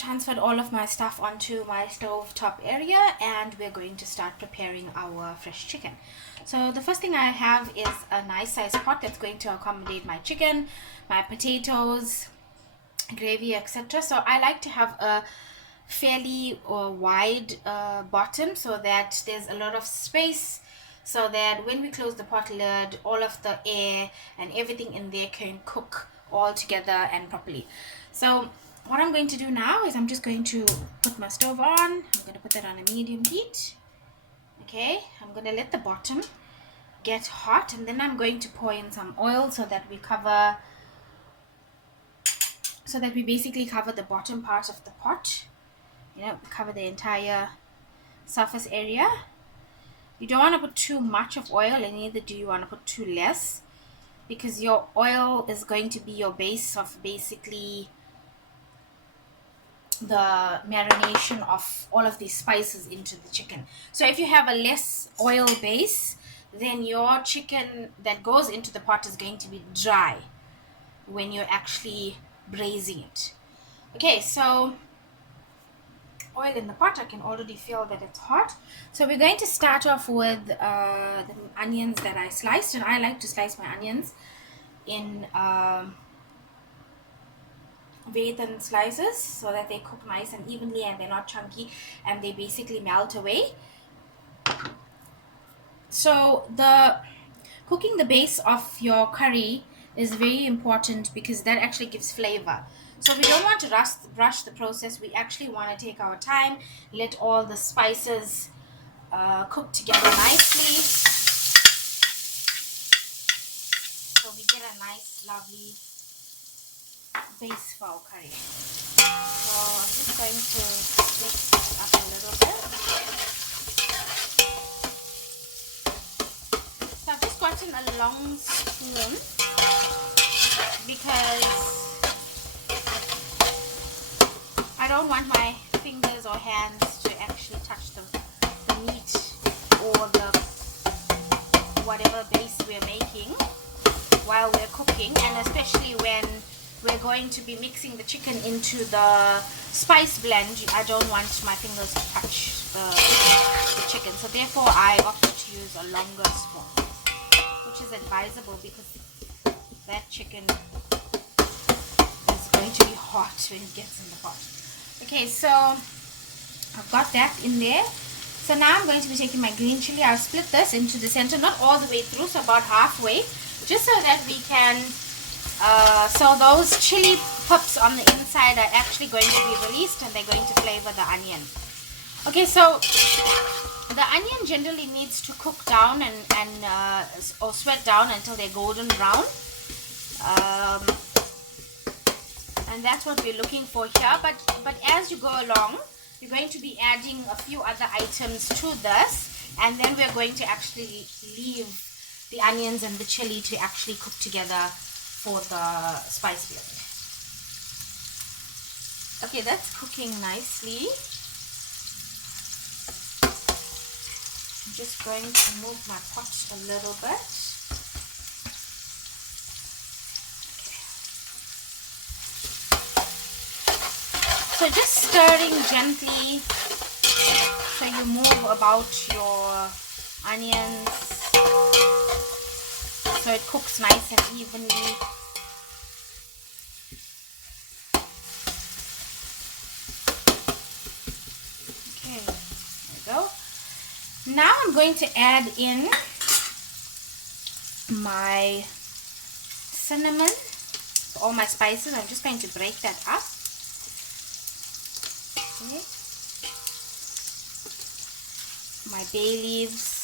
transferred all of my stuff onto my stove top area, and we're going to start preparing our fresh chicken. So the first thing I have is a nice size pot that's going to accommodate my chicken, my potatoes, gravy, etc. So I like to have a fairly wide bottom so that there's a lot of space, so that when we close the pot lid, all of the air and everything in there can cook all together and properly. So what I'm going to do now is I'm just going to put my stove on. I'm going to put that on a medium heat. Okay, I'm going to let the bottom get hot, and then I'm going to pour in some oil so that we basically cover the bottom part of the pot. You know, cover the entire surface area. You don't want to put too much of oil, and neither do you want to put too less, because your oil is going to be your base of basically the marination of all of these spices into the chicken. So if you have a less oil base, then your chicken that goes into the pot is going to be dry when you're actually braising it. Okay, so oil in the pot, I can already feel that it's hot. So we're going to start off with the onions that I sliced, and I like to slice my onions in very thin slices so that they cook nice and evenly, and they're not chunky, and they basically melt away. So cooking the base of your curry is very important, because that actually gives flavor. So we don't want to rush the process. We actually want to take our time, let all the spices cook together nicely, so we get a nice lovely base for our curry. So I'm just going to mix this up a little bit. So I've just gotten a long spoon, because I don't want my fingers or hands to actually touch the meat or the whatever base we're making while we're cooking, and especially when we're going to be mixing the chicken into the spice blend, I don't want my fingers to touch the chicken. So therefore I opted to use a longer spoon, which is advisable, because that chicken is going to be hot when it gets in the pot. Okay, so I've got that in there. So now I'm going to be taking my green chili. I'll split this into the center, not all the way through, so about halfway, just so that we can so those chili pips on the inside are actually going to be released, and they're going to flavor the onion. Okay, so the onion generally needs to cook down or sweat down until they're golden brown. And that's what we're looking for here. But as you go along, you're going to be adding a few other items to this, and then we're going to actually leave the onions and the chili to actually cook together for the spice blend. Okay, that's cooking nicely. I'm just going to move my pot a little bit. So just stirring gently, so you move about your onions so it cooks nice and evenly. Okay, there we go. Now I'm going to add in my cinnamon, so all my spices. I'm just going to break that up. Okay. My bay leaves.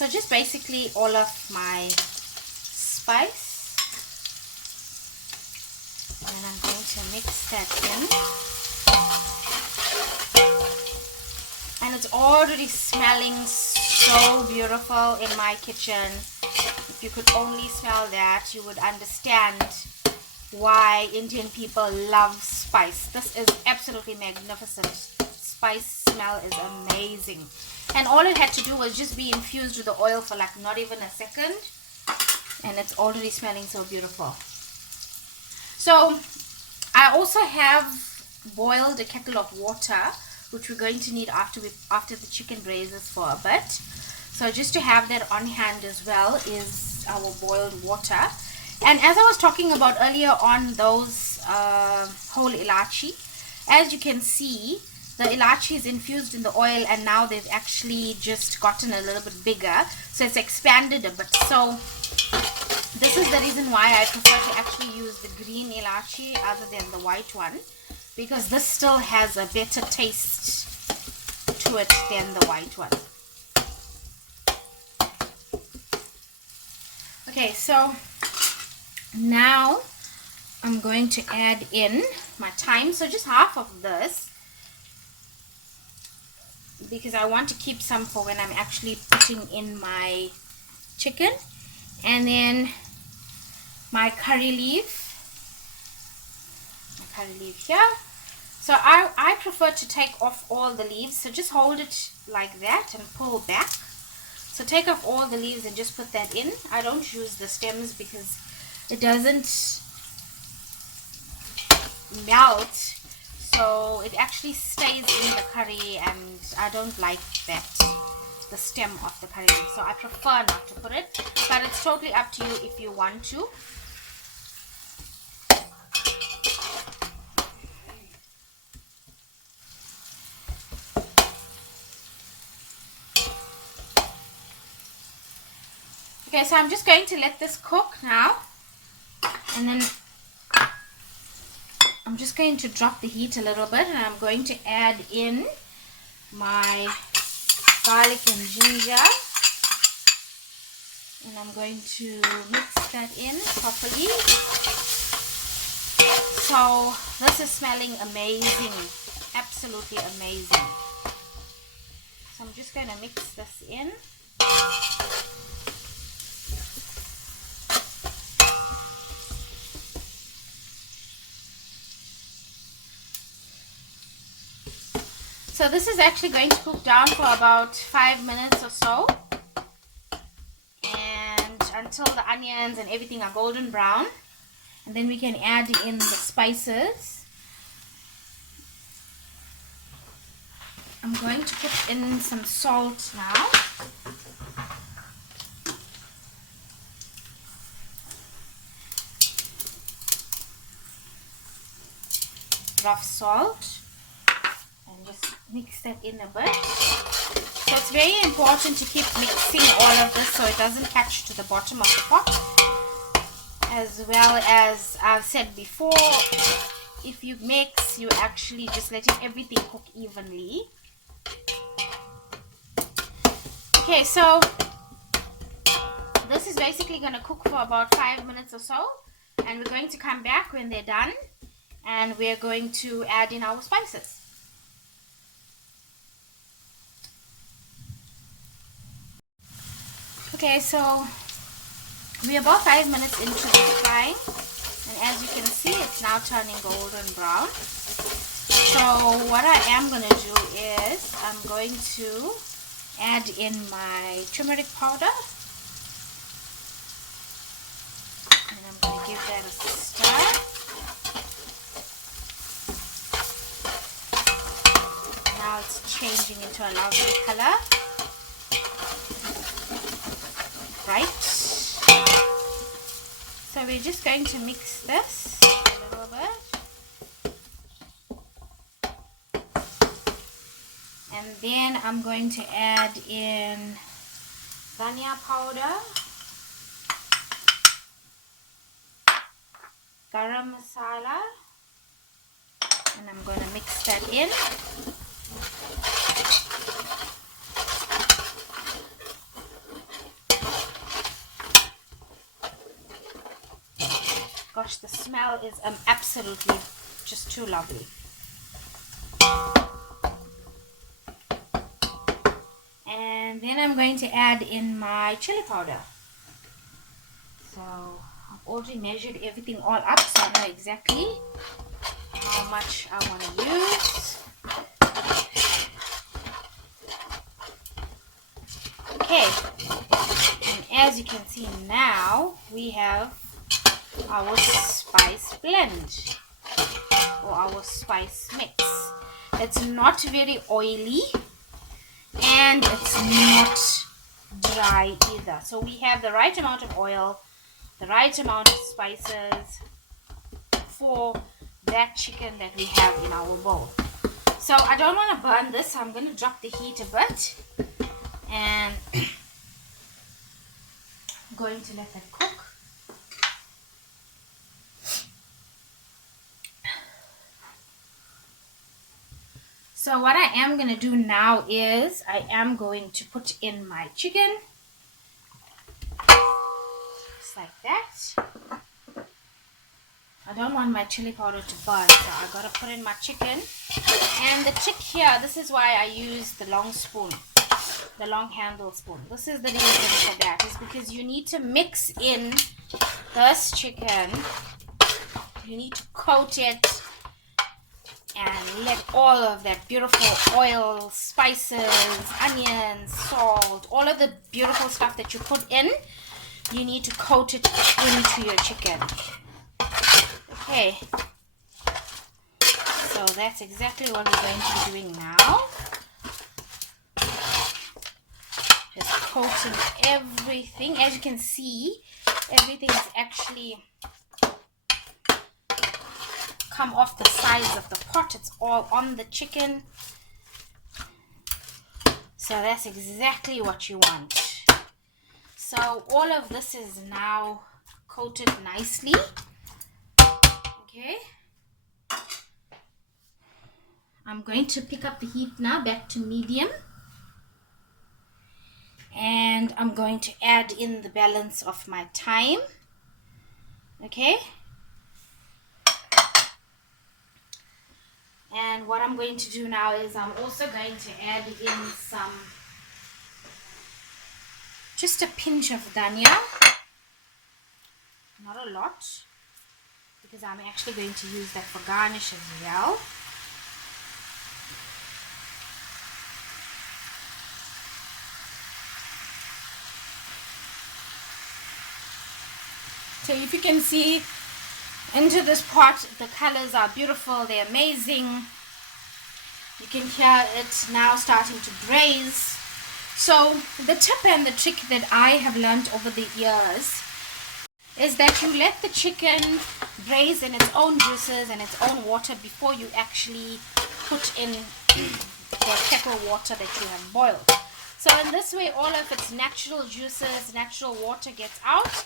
So just basically all of my spice, and then I'm going to mix that in. And it's already smelling so beautiful in my kitchen. If you could only smell that, you would understand why Indian people love spice. This is absolutely magnificent. Spice smell is amazing. And all it had to do was just be infused with the oil for like not even a second, and it's already smelling so beautiful. So I also have boiled a kettle of water, which we're going to need after the chicken braises for a bit. So just to have that on hand as well is our boiled water. And as I was talking about earlier on those whole ilachi, as you can see, the ilachi is infused in the oil, and now they've actually just gotten a little bit bigger, so it's expanded a bit. So this is the reason why I prefer to actually use the green ilachi other than the white one, because this still has a better taste to it than the white one. Okay, so now I'm going to add in my thyme, so just half of this, because I want to keep some for when I'm actually putting in my chicken. And then my curry leaf here. So I prefer to take off all the leaves, so just hold it like that and pull back. So take off all the leaves and just put that in. I don't use the stems because it doesn't melt, so it actually stays in the curry, and I don't like that, the stem of the curry leaf, so I prefer not to put it, but it's totally up to you if you want to. Okay, so I'm just going to let this cook now, and then I'm just going to drop the heat a little bit, and I'm going to add in my garlic and ginger, and I'm going to mix that in properly. So this is smelling amazing, absolutely amazing. So I'm just going to mix this in. So this is actually going to cook down for about 5 minutes or so, and until the onions and everything are golden brown, and then we can add in the spices. I'm going to put in some salt now. Rough salt. And just mix that in a bit. So it's very important to keep mixing all of this so it doesn't catch to the bottom of the pot. As well as I've said before, if you mix, you're actually just letting everything cook evenly. Okay, so this is basically going to cook for about 5 minutes or so, and we're going to come back when they're done, and we're going to add in our spices. Okay, so we're about 5 minutes into the frying, and as you can see, it's now turning golden brown. So what I am going to do is I'm going to add in my turmeric powder, and I'm going to give that a stir. Now it's changing into a lovely color. Right, so we're just going to mix this a little bit, and then I'm going to add in dhania powder, garam masala, and I'm going to mix that in. Gosh, the smell is absolutely just too lovely. And then I'm going to add in my chili powder. So I've already measured everything all up, so I know exactly how much I want to use. Okay, and as you can see now, we have our spice blend. or our spice mix. It's not very oily and it's not dry either. So we have the right amount of oil, the right amount of spices for that chicken that we have in our bowl. So I don't want to burn this, so I'm going to drop the heat a bit, and I'm going to let that cook. So what I am going to do now is I am going to put in my chicken, just like that. I don't want my chili powder to burn, so I got to put in my chicken. And the trick here, this is why I use the long spoon, the long handle spoon. This is the reason for that, is because you need to mix in this chicken. You need to coat it and let all of that beautiful oil, spices, onions, salt, all of the beautiful stuff that you put in, you need to coat it into your chicken. Okay, so that's exactly what we're going to be doing now. Just coating everything. As you can see, everything is actually come off the sides of the pot. It's all on the chicken. So that's exactly what you want. So all of this is now coated nicely. Okay. I'm going to pick up the heat now back to medium. And I'm going to add in the balance of my thyme. Okay. And what I'm going to do now is I'm also going to add in some, just a pinch of dhania. Not a lot, because I'm actually going to use that for garnish as well. So if you can see into this pot, the colors are beautiful, they're amazing. You can hear it now starting to braise. So the tip and the trick that I have learned over the years is that you let the chicken braise in its own juices and its own water before you actually put in the kettle water that you have boiled. So in this way, all of its natural juices, natural water gets out,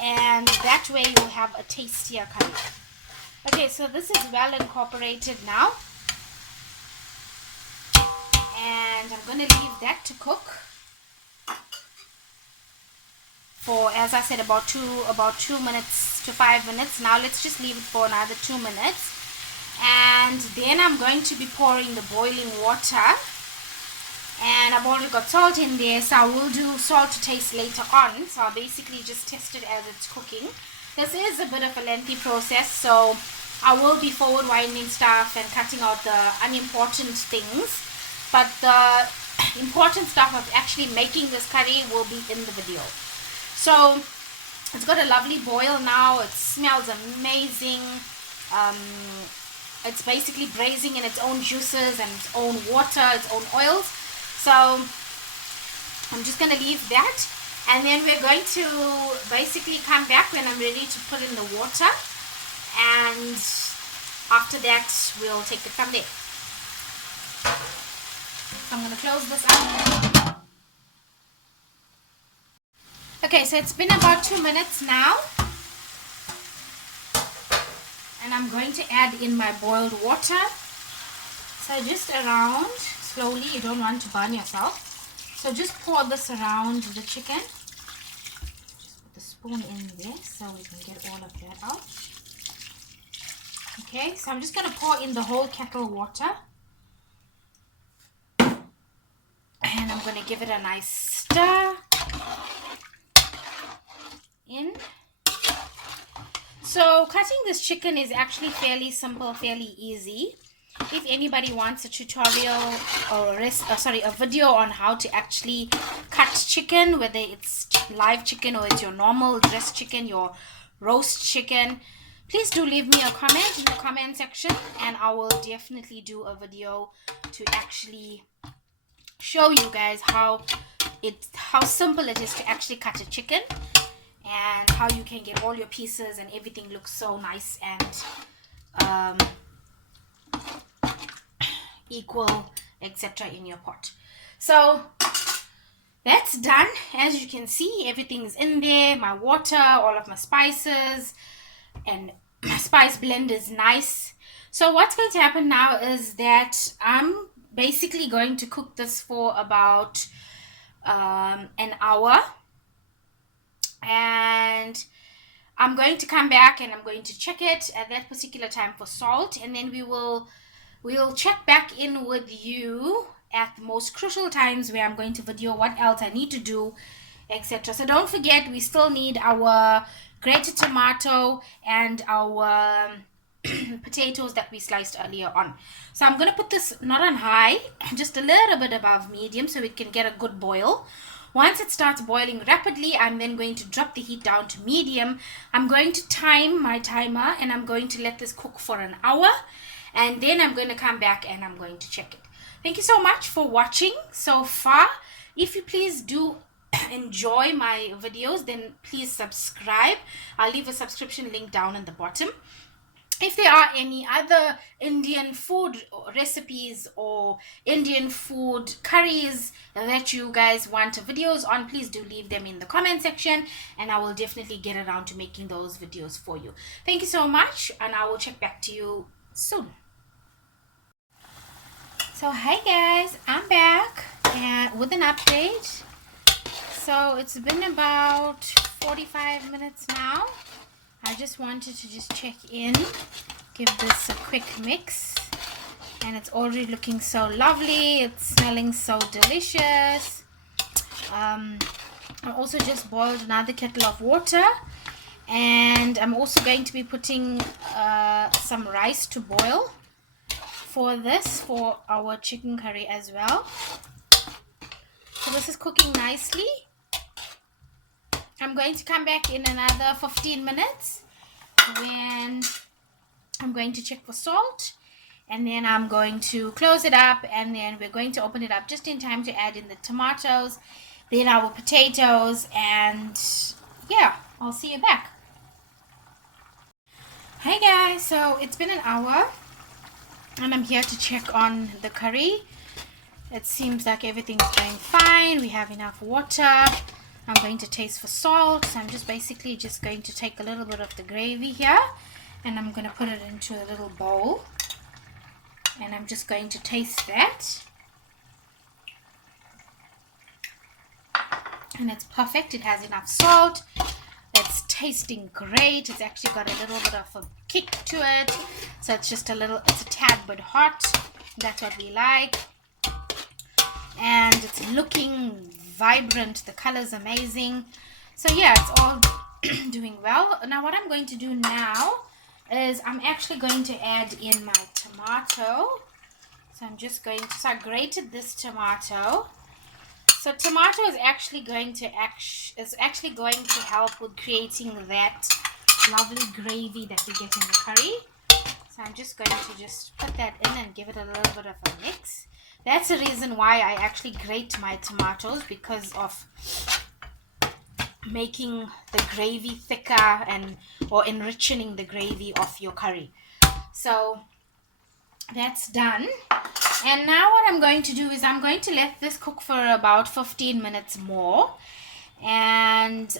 and that way you'll have a tastier curry. Okay, so this is well incorporated now, and I'm going to leave that to cook for, as I said, about 2 minutes to 5 minutes. Now let's just leave it for another 2 minutes, and then I'm going to be pouring the boiling water. And I've already got salt in there, so I will do salt to taste later on. So I'll basically just test it as it's cooking. This is a bit of a lengthy process, so I will be forward winding stuff and cutting out the unimportant things. But the important stuff of actually making this curry will be in the video. So it's got a lovely boil now. It smells amazing. It's basically braising in its own juices and its own water, its own oils. So I'm just going to leave that, and then we're going to basically come back when I'm ready to put in the water, and after that we'll take it from there. So I'm going to close this up. Okay, so it's been about 2 minutes now, and I'm going to add in my boiled water. So just around slowly, you don't want to burn yourself. So just pour this around the chicken. Just put the spoon in there so we can get all of that out. Okay, so I'm just going to pour in the whole kettle water. And I'm going to give it a nice stir in. So cutting this chicken is actually fairly simple, fairly easy. If anybody wants a tutorial or a video on how to actually cut chicken, whether it's live chicken or it's your normal dressed chicken, your roast chicken, please do leave me a comment in the comment section, and I will definitely do a video to actually show you guys how simple it is to actually cut a chicken, and how you can get all your pieces and everything looks so nice and equal, etc. in your pot. So that's done. As you can see, everything's in there, my water, all of my spices, and my spice blend is nice. So what's going to happen now is that I'm basically going to cook this for about an hour, and I'm going to come back and I'm going to check it at that particular time for salt, and then we'll check back in with you at the most crucial times where I'm going to video what else I need to do, etc. So don't forget, we still need our grated tomato and our potatoes that we sliced earlier on. So I'm going to put this not on high, just a little bit above medium, so it can get a good boil. Once it starts boiling rapidly, I'm then going to drop the heat down to medium. I'm going to time my timer, and I'm going to let this cook for an hour, and then I'm going to come back and I'm going to check it. Thank you so much for watching so far. If you please do enjoy my videos, then please subscribe. I'll leave a subscription link down in the bottom. If there are any other Indian food recipes or Indian food curries that you guys want videos on, please do leave them in the comment section, and I will definitely get around to making those videos for you. Thank you so much, and I will check back to you soon. So hi guys, I'm back and with an update. So it's been about 45 minutes now. I just wanted to just check in, give this a quick mix, and it's already looking so lovely. It's smelling so delicious. I also just boiled another kettle of water, and I'm also going to be putting some rice to boil for our chicken curry as well. So this is cooking nicely. I'm going to come back in another 15 minutes when I'm going to check for salt, and then I'm going to close it up, and then we're going to open it up just in time to add in the tomatoes, then our potatoes, and yeah, I'll see you back. Hi guys, so it's been an hour and I'm here to check on the curry. It seems like everything's going fine. We have enough water. I'm going to taste for salt. So I'm just basically just going to take a little bit of the gravy here, and I'm going to put it into a little bowl, and I'm just going to taste that. And it's perfect. It has enough salt. It's tasting great. It's actually got a little bit of a kick to it, so it's just it's a tad bit hot. That's what we like. And it's looking vibrant. The color's amazing. So yeah, it's all doing well. Now what I'm going to do now is I'm actually going to add in my tomato. So I'm just going to, so I grated this tomato. So tomato is actually going to help with creating that lovely gravy that we get in the curry. So I'm just going to just put that in and give it a little bit of a mix. That's the reason why I actually grate my tomatoes, because of making the gravy thicker or enriching the gravy of your curry. So that's done. And now what I'm going to do is I'm going to let this cook for about 15 minutes more. And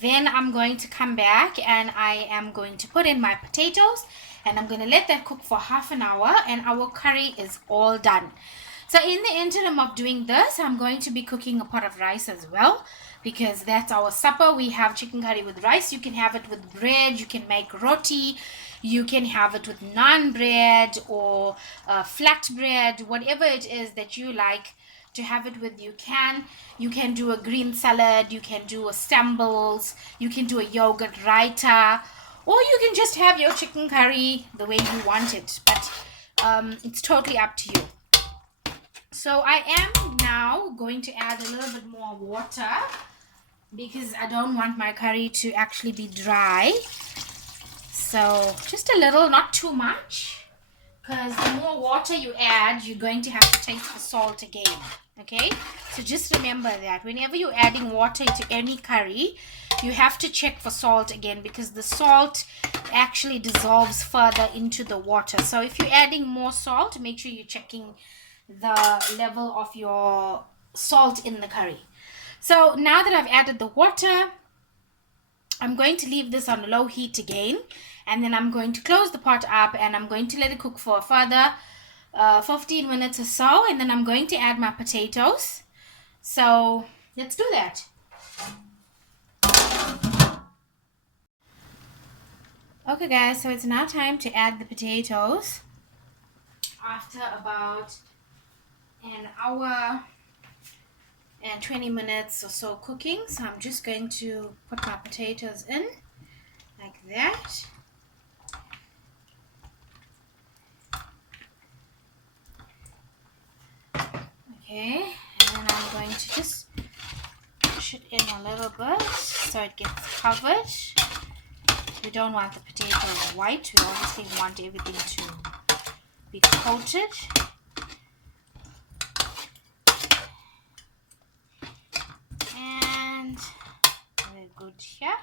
then I'm going to come back and I am going to put in my potatoes, and I'm going to let that cook for half an hour, and our curry is all done. So in the interim of doing this, I'm going to be cooking a pot of rice as well, because that's our supper. We have chicken curry with rice. You can have it with bread. You can make roti. You can have it with naan bread or flat bread, whatever it is that you like to have it with. You can do a green salad, you can do a stambles, you can do a yogurt raita, or you can just have your chicken curry the way you want it, but it's totally up to you. So I am now going to add a little bit more water, because I don't want my curry to actually be dry. So just a little, not too much, because the more water you add, you're going to have to taste the salt again. Okay, so just remember that whenever you're adding water to any curry, you have to check for salt again, because the salt actually dissolves further into the water. So if you're adding more salt, make sure you're checking the level of your salt in the curry. So now that I've added the water, I'm going to leave this on low heat again, and then I'm going to close the pot up and I'm going to let it cook for a further 15 minutes or so, and then I'm going to add my potatoes. So let's do that. Okay guys, so it's now time to add the potatoes after about an hour and 20 minutes or so cooking. So I'm just going to put my potatoes in like that. Okay, and then I'm going to just push it in a little bit so it gets covered. We don't want the potatoes white. We obviously want everything to be coated. And very good here.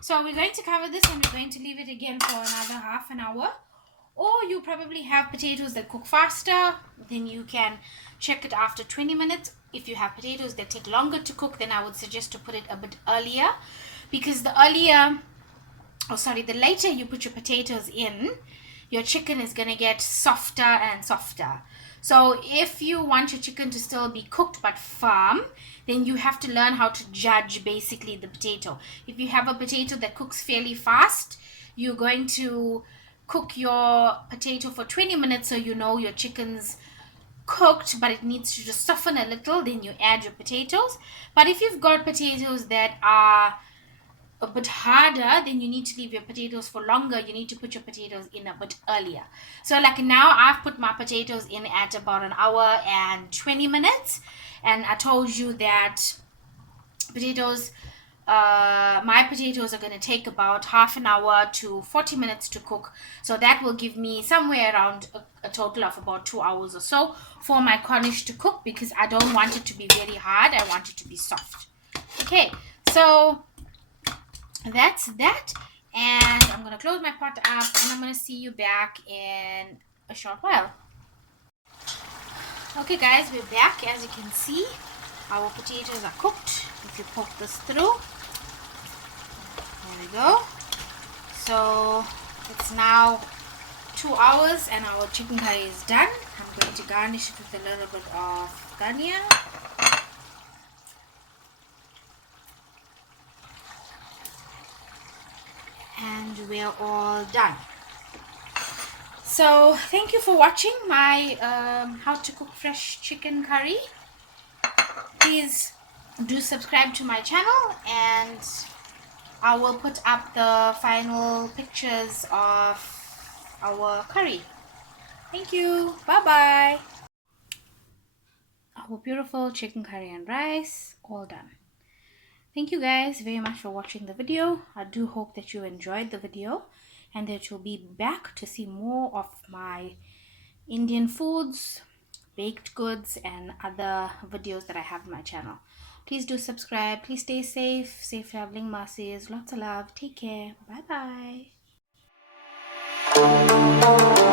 So we're going to cover this and we're going to leave it again for another half an hour. Or you probably have potatoes that cook faster, then you can check it after 20 minutes. If you have potatoes that take longer to cook, then I would suggest to put it a bit earlier, because the later you put your potatoes in, your chicken is going to get softer and softer. So if you want your chicken to still be cooked but firm, then you have to learn how to judge basically the potato. If you have a potato that cooks fairly fast, you're going to cook your potato for 20 minutes so you know your chicken's cooked, but it needs to just soften a little, then you add your potatoes. But if you've got potatoes that are a bit harder, then you need to leave your potatoes for longer. You need to put your potatoes in a bit earlier. So like now I've put my potatoes in at about an hour and 20 minutes, and I told you that my potatoes are going to take about half an hour to 40 minutes to cook. So that will give me somewhere around a total of about 2 hours or so for my Cornish to cook, because I don't want it to be very hard. I want it to be soft. Okay, so that's that, and I'm going to close my pot up and I'm going to see you back in a short while. Okay guys, we're back. As you can see, our potatoes are cooked. If you poke this through, there we go. So it's now 2 hours and our chicken curry is done. I'm going to garnish it with a little bit of dhania. And we're all done. So thank you for watching my how to cook fresh chicken curry. Please do subscribe to my channel, and I will put up the final pictures of our curry. Thank you. Bye bye. Our beautiful chicken curry and rice all done. Thank you guys very much for watching the video. I do hope that you enjoyed the video and that you'll be back to see more of my Indian foods, baked goods, and other videos that I have on my channel. Please do subscribe. Please stay safe. Safe traveling, Masis. Lots of love. Take care. Bye bye.